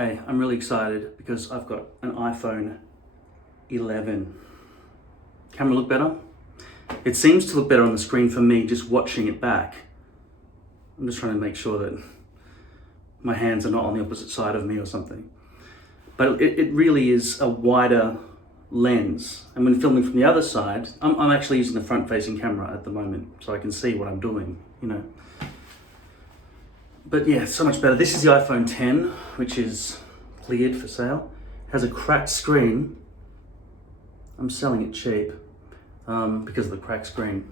Hey, I'm really excited because I've got an iPhone 11. Camera look better? It seems to look better on the screen for me just watching it back. I'm just trying to make sure that my hands are not on the opposite side of me or something. But it really is a wider lens. And when filming from the other side, I'm actually using the front-facing camera at the moment so I can see what I'm doing, you know. But yeah, it's so much better. This is the iPhone 10, which is cleared for sale. It has a cracked screen. I'm selling it cheap because of the cracked screen.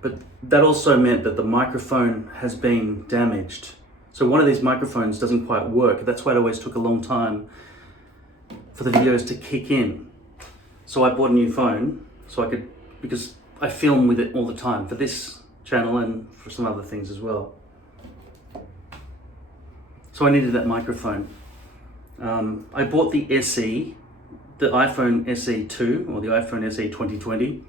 But that also meant that the microphone has been damaged. So one of these microphones doesn't quite work. That's why it always took a long time for the videos to kick in. So I bought a new phone so I could, because I film with it all the time for this channel and for some other things as well. So I needed that microphone. I bought the SE, the iPhone SE 2 or the iPhone SE 2020.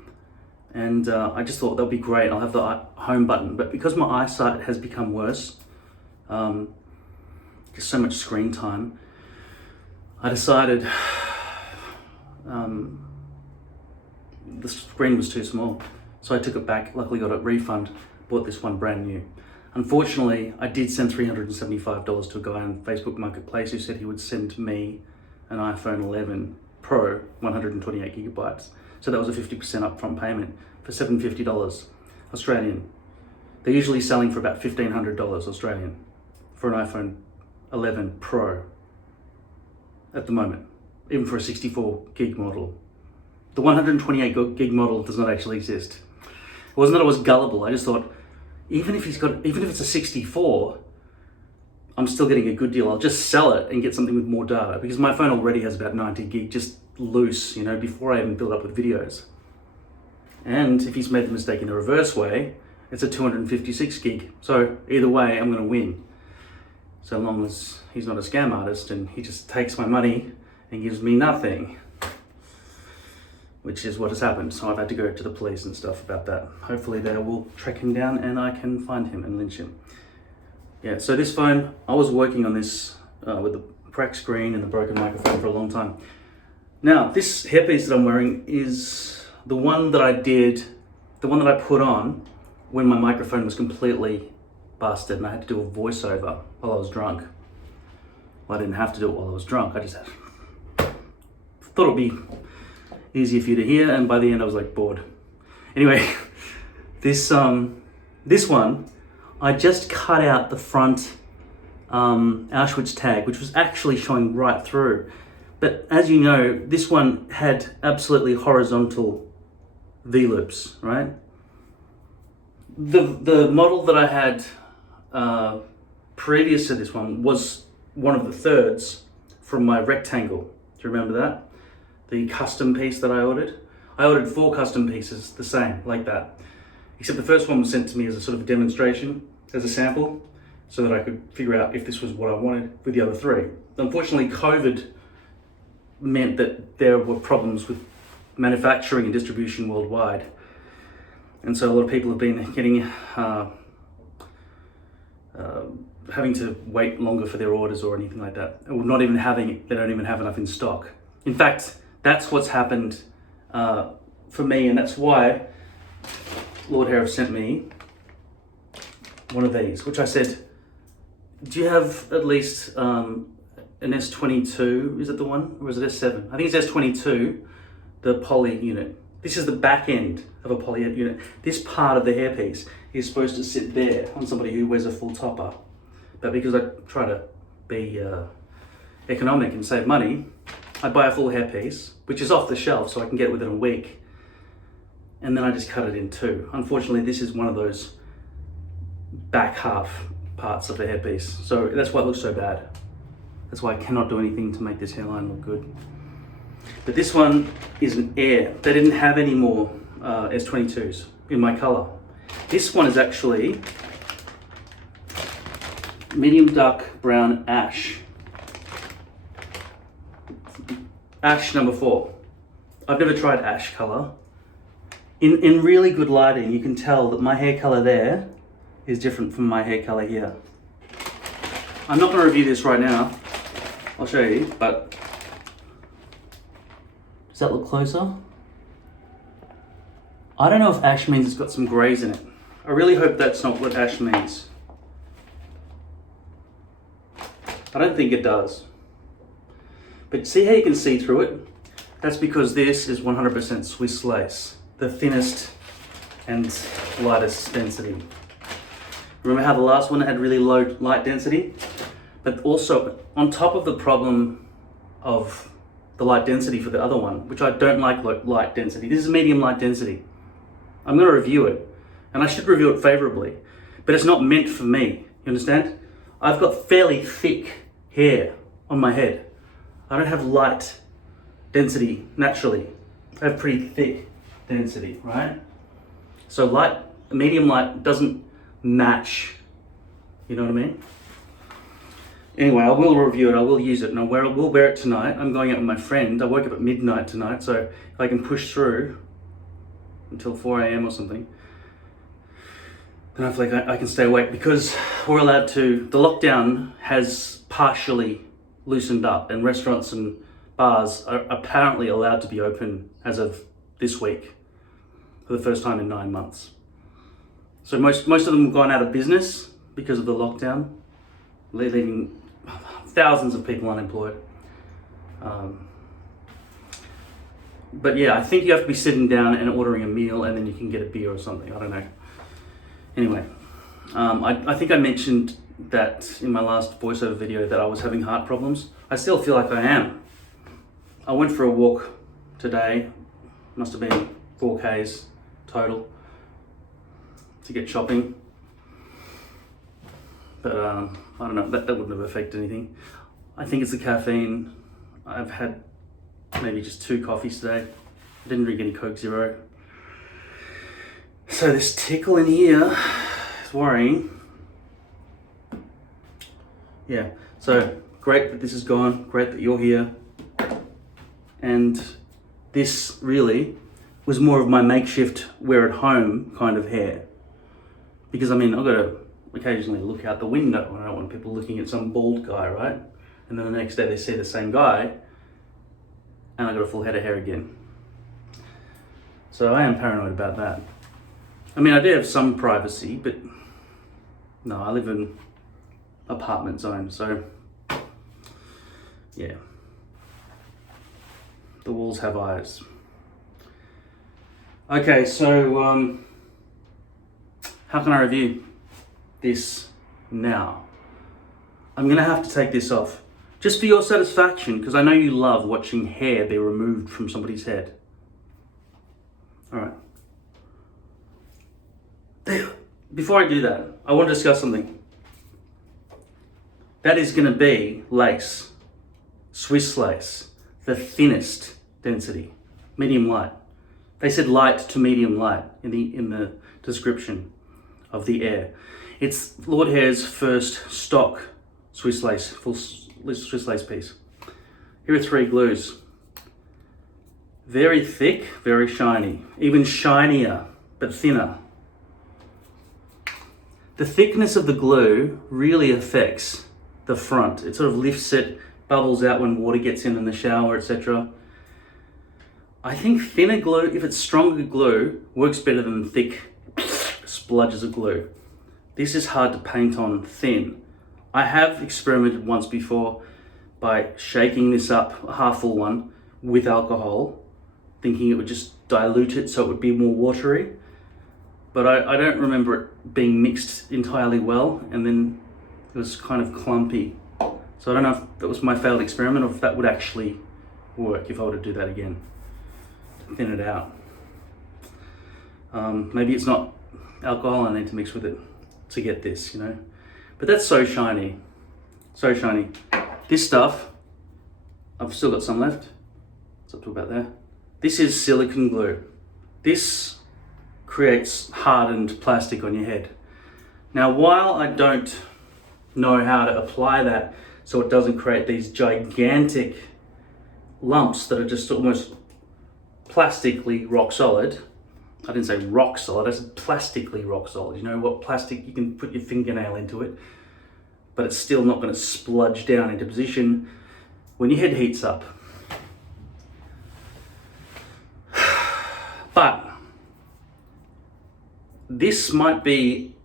And I just thought that would be great. I'll have the home button, but because my eyesight has become worse, because so much screen time, I decided the screen was too small. So I took it back, luckily got a refund, bought this one brand new. Unfortunately, I did send $375 to a guy on Facebook Marketplace who said he would send me an iPhone 11 Pro, 128 gigabytes. So that was a 50% upfront payment for $750 Australian. They're usually selling for about $1,500 Australian for an iPhone 11 Pro at the moment, even for a 64 gig model. The 128 gig model does not actually exist. It wasn't that I was gullible, I just thought, even if it's a 64, I'm still getting a good deal. I'll just sell it and get something with more data because my phone already has about 90 gig just loose, you know, before I even build up with videos. And if he's made the mistake in the reverse way, it's a 256 gig. So either way, I'm gonna win. So long as he's not a scam artist and he just takes my money and gives me nothing, which is what has happened. So I've had to go to the police and stuff about that. Hopefully they will track him down and I can find him and lynch him. Yeah, so this phone, I was working on this with the cracked screen and the broken microphone for a long time. Now, this hairpiece that I'm wearing is the one that I put on when my microphone was completely busted and I had to do a voiceover while I was drunk. Well, I didn't have to do it while I was drunk. I just thought it would be easier for you to hear, and by the end I was like bored. Anyway, this one, I just cut out the front Auschwitz tag, which was actually showing right through. But as you know, this one had absolutely horizontal V-loops, right? The model that I had previous to this one was one of the thirds from my rectangle. Do you remember that? The custom piece that I ordered. I ordered 4 custom pieces, the same, like that. Except the first one was sent to me as a sort of demonstration, as a sample, so that I could figure out if this was what I wanted with the other 3. Unfortunately, COVID meant that there were problems with manufacturing and distribution worldwide. And so a lot of people have been getting, having to wait longer for their orders or anything like that. Or not even having it, they don't even have enough in stock. In fact, that's what's happened for me, and that's why Lord Hair have sent me one of these, which I said, do you have at least an S22, is it the one, or is it S7? I think it's S22, the poly unit. This is the back end of a poly unit. This part of the hairpiece is supposed to sit there on somebody who wears a full topper. But because I try to be economic and save money, I buy a full hairpiece, which is off the shelf, so I can get it within a week. And then I just cut it in 2. Unfortunately, this is one of those back half parts of the hairpiece. So that's why it looks so bad. That's why I cannot do anything to make this hairline look good. But this one is an Air. They didn't have any more S22s in my color. This one is actually medium dark brown ash. Ash number 4. I've never tried ash color. In really good lighting, you can tell that my hair color there is different from my hair color here. I'm not going to review this right now I'll show you, but does that look closer? I don't know if ash means it's got some greys in it. I really hope that's not what ash means. I don't think it does. But see how you can see through it? That's because this is 100% Swiss lace, the thinnest and lightest density. Remember how the last one had really low light density? But also, on top of the problem of the light density for the other one, which I don't like light density, this is medium light density. I'm going to review it, and I should review it favorably, but it's not meant for me, you understand? I've got fairly thick hair on my head. I don't have light density naturally. I have pretty thick density, right? So medium light doesn't match, you know what I mean? Anyway, I will review it, I will use it, and we'll wear it tonight. I'm going out with my friend. I woke up at midnight tonight, so if I can push through until 4 a.m. or something, then hopefully I can stay awake, because we're allowed to, the lockdown has partially loosened up, and restaurants and bars are apparently allowed to be open as of this week for the first time in 9 months. So most of them have gone out of business because of the lockdown, leaving thousands of people unemployed. But yeah, I think you have to be sitting down and ordering a meal, and then you can get a beer or something. I don't know. Anyway, I think I mentioned that in my last voiceover video that I was having heart problems. I still feel like I am. I went for a walk today, must have been 4Ks total, to get shopping. But I don't know, that wouldn't have affected anything. I think it's the caffeine. I've had maybe just 2 coffees today. I didn't drink any Coke Zero. So this tickle in here is worrying. Yeah, so great that this is gone, great that you're here. And this really was more of my makeshift wear at home kind of hair. Because I mean, I've got to occasionally look out the window. I don't want people looking at some bald guy, right? And then the next day they see the same guy, and I got a full head of hair again. So I am paranoid about that. I mean, I do have some privacy, but no, I live in apartment zone, so yeah. The walls have eyes. Okay, so how can I review this now? I'm gonna have to take this off, just for your satisfaction, because I know you love watching hair be removed from somebody's head. All right. Before I do that, I want to discuss something. That is gonna be lace, Swiss lace, the thinnest density, medium light. They said light to medium light in the description of the air. It's Lord Hair's first stock Swiss lace, full Swiss lace piece. Here are 3 glues. Very thick, very shiny, even shinier, but thinner. The thickness of the glue really affects the front. It sort of lifts it, bubbles out when water gets in the shower, etc. I think thinner glue, if it's stronger glue, works better than thick spludges of glue. This is hard to paint on thin. I have experimented once before by shaking this up, a half full one, with alcohol, thinking it would just dilute it so it would be more watery. But I don't remember it being mixed entirely well, and then it was kind of clumpy. So I don't know if that was my failed experiment or if that would actually work if I were to do that again. Thin it out. Maybe it's not alcohol I need to mix with it to get this, you know. But that's so shiny, so shiny. This stuff, I've still got some left. It's up to about there. This is silicone glue. This creates hardened plastic on your head. Now, while I don't know how to apply that so it doesn't create these gigantic lumps that are just almost plastically rock solid. I didn't say rock solid, I said plastically rock solid. You know what plastic, you can put your fingernail into it, but it's still not going to spludge down into position. when your head heats up. But this might be,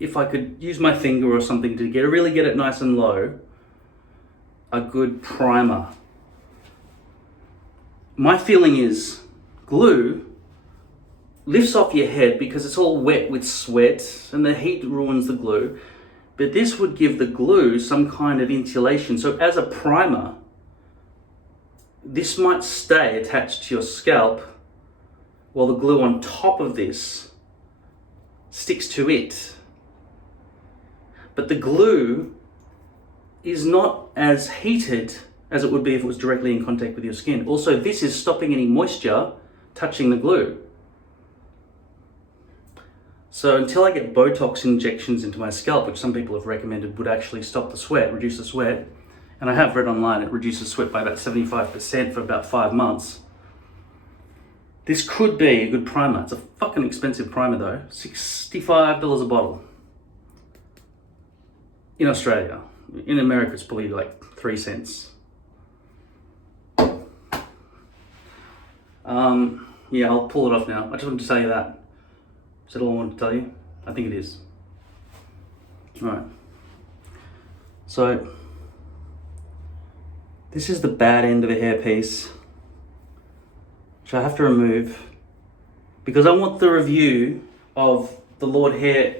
if I could use my finger or something to really get it nice and low, a good primer. My feeling is glue lifts off your head because it's all wet with sweat and the heat ruins the glue. But this would give the glue some kind of insulation. So as a primer, this might stay attached to your scalp while the glue on top of this sticks to it. But the glue is not as heated as it would be if it was directly in contact with your skin. Also, this is stopping any moisture touching the glue. So until I get Botox injections into my scalp, which some people have recommended would actually stop the sweat, reduce the sweat, and I have read online it reduces sweat by about 75% for about 5 months. This could be a good primer. It's a fucking expensive primer though, $65 a bottle. In Australia. In America it's probably like 3 cents. Yeah, I'll pull it off now. I just wanted to tell you that. Is that all I wanted to tell you? I think it is. Alright. So, this is the bad end of a hairpiece, which I have to remove because I want the review of the Lord Hair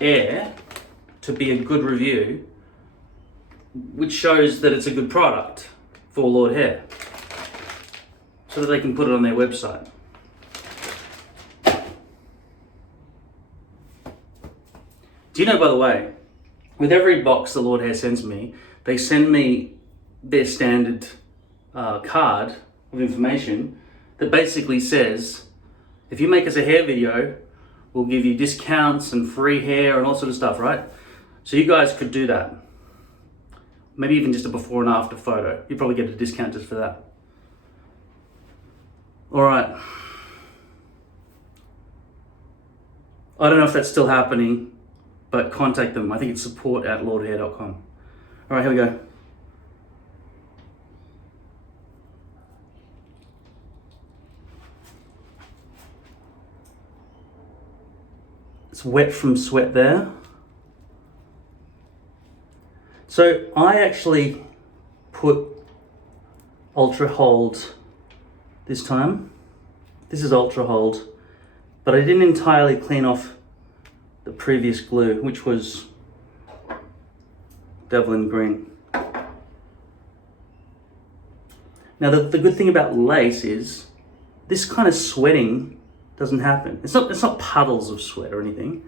Air to be a good review, which shows that it's a good product for Lord Hair, so that they can put it on their website. Do you know, by the way, with every box the Lord Hair sends me, they send me their standard card of information that basically says, if you make us a hair video, we'll give you discounts and free hair and all sort of stuff, right? So you guys could do that. Maybe even just a before and after photo. You'd probably get a discount just for that. All right. I don't know if that's still happening, but contact them. I think it's support@lordhair.com. All right, here we go. It's wet from sweat there. So I actually put Ultra Hold this time. This is Ultra Hold, but I didn't entirely clean off the previous glue, which was Devlin Green. Now the good thing about lace is this kind of sweating doesn't happen. It's not puddles of sweat or anything.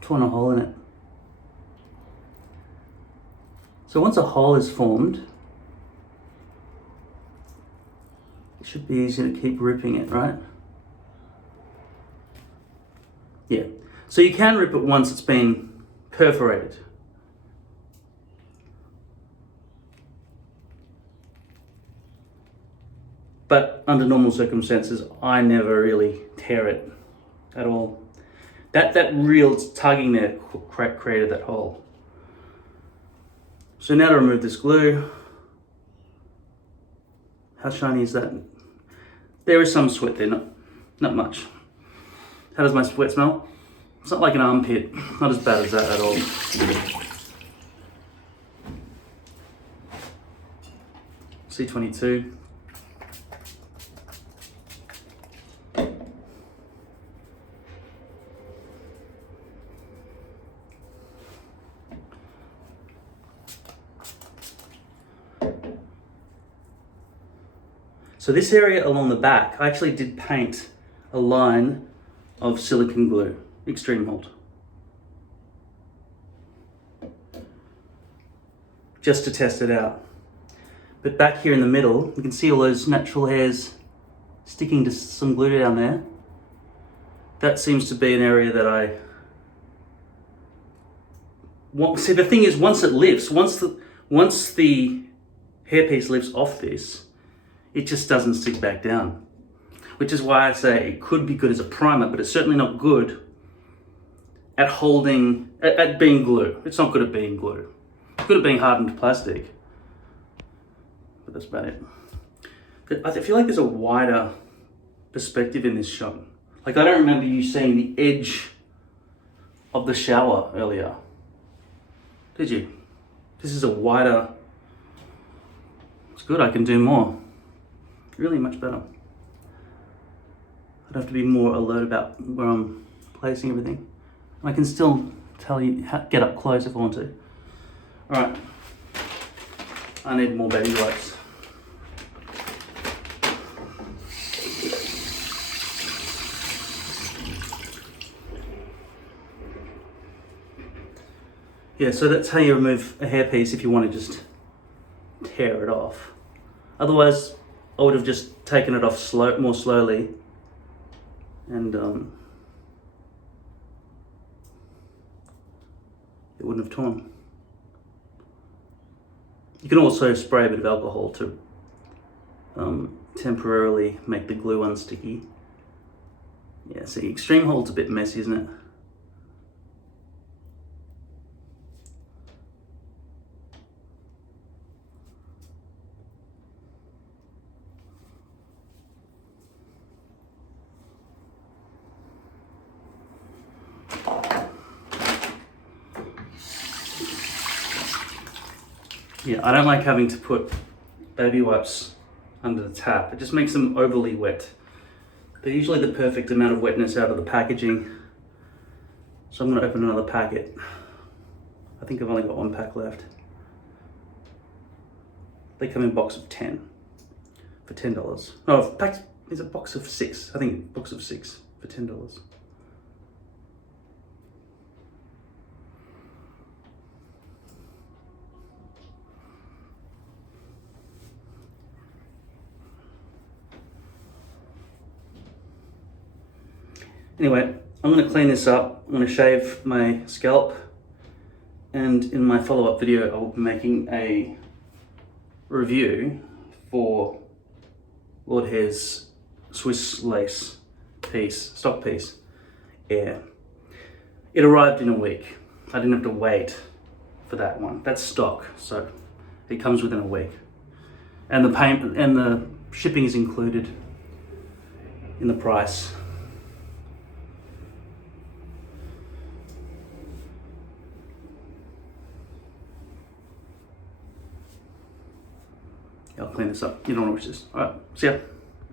Torn a hole in it. So once a hole is formed, it should be easy to keep ripping it, right? Yeah. So you can rip it once it's been perforated. But under normal circumstances, I never really tear it at all. That real tugging there created that hole. So now to remove this glue. How shiny is that? There is some sweat there, not much. How does my sweat smell? It's not like an armpit, not as bad as that at all. C22. So this area along the back, I actually did paint a line of silicone glue, Extreme Hold. Just to test it out. But back here in the middle, you can see all those natural hairs sticking to some glue down there. That seems to be an area that I want. See, the thing is, once it lifts, once the hairpiece lifts off this, it just doesn't stick back down. Which is why I say it could be good as a primer, but it's certainly not good at holding, at being glue. It's not good at being glue. It's good at being hardened plastic, but that's about it. But I feel like there's a wider perspective in this shot. Like, I don't remember you seeing the edge of the shower earlier. Did you? This is a wider, it's good, I can do more. Really much better. I'd have to be more alert about where I'm placing everything. I can still tell you, get up close if I want to. All right, I need more baby wipes. Yeah, so that's how you remove a hairpiece if you want to just tear it off. Otherwise, I would have just taken it off more slowly, and it wouldn't have torn. You can also spray a bit of alcohol to temporarily make the glue unsticky. Yeah, see, extreme hold's a bit messy, isn't it? Yeah, I don't like having to put baby wipes under the tap. It just makes them overly wet. They're usually the perfect amount of wetness out of the packaging. So I'm gonna open another packet. I think I've only got one pack left. They come in a box of 10 for $10. Oh, packs is a box of 6. I think box of 6 for $10. Anyway, I'm going to clean this up. I'm going to shave my scalp, and in my follow-up video I will be making a review for Lord Hair's Swiss lace piece, stock piece, Air. It arrived in a week. I didn't have to wait for that one. That's stock, so it comes within a week. And the payment and the shipping is included in the price. I'll clean this up. You don't want to watch this. All right, see ya.